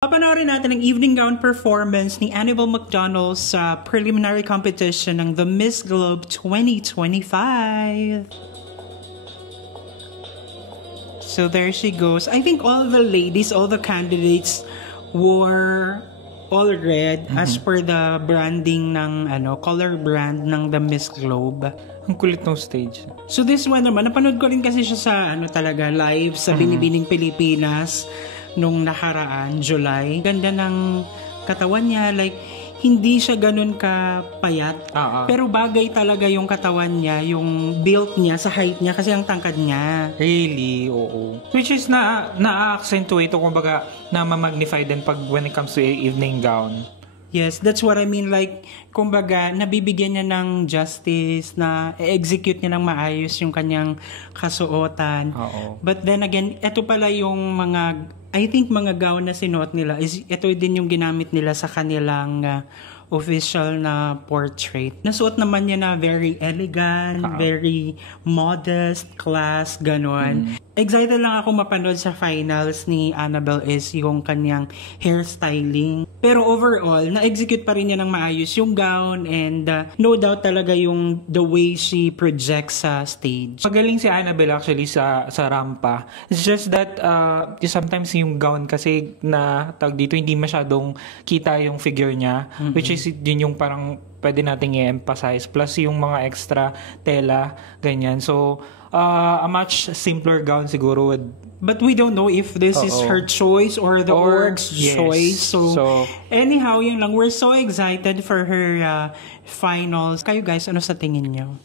Papanoorin natin ang evening gown performance ni Annabelle McDonald sa preliminary competition ng The Miss Globe 2025. So there she goes. I think all the ladies, all the candidates wore all red as per the branding ng color brand ng The Miss Globe. Ang kulit ng stage. So this one naman, napanood ko rin kasi siya sa talaga live sa Binibining Pilipinas nung nakaraan, July. Ganda ng katawan niya, like hindi siya ganun kapayat. Pero bagay talaga yung katawan niya, yung build niya sa height niya kasi ang tangkad niya. Really, oo. Which is na-accentuate o kumbaga na ma-magnify din pag when it comes to evening gown. Yes, that's what I mean. Like, kumbaga, nabibigyan niya ng justice, na execute niya ng maayos yung kanyang kasuotan. But then again, ito pala yung I think mga gown na sinuot nila, ito din yung ginamit nila sa kanilang official na portrait. Nasuot naman niya na very elegant, very modest, class, ganon. Excited lang ako mapanood sa finals ni Annabelle is yung kanyang hairstyling. Pero overall, na-execute pa rin niya ng maayos yung gown and no doubt talaga yung the way she projects sa stage. Magaling si Annabelle actually sa rampa. It's just that sometimes yung gown kasi na tawag dito hindi masyadong kita yung figure niya, which is yun yung parang pwede nating i-emphasize plus yung mga extra tela ganyan. So a much simpler gown siguro would. But we don't know if this is her choice or the org's choice. So anyhow, yun lang. We're so excited for her finals. Kayo guys, ano sa tingin nyo?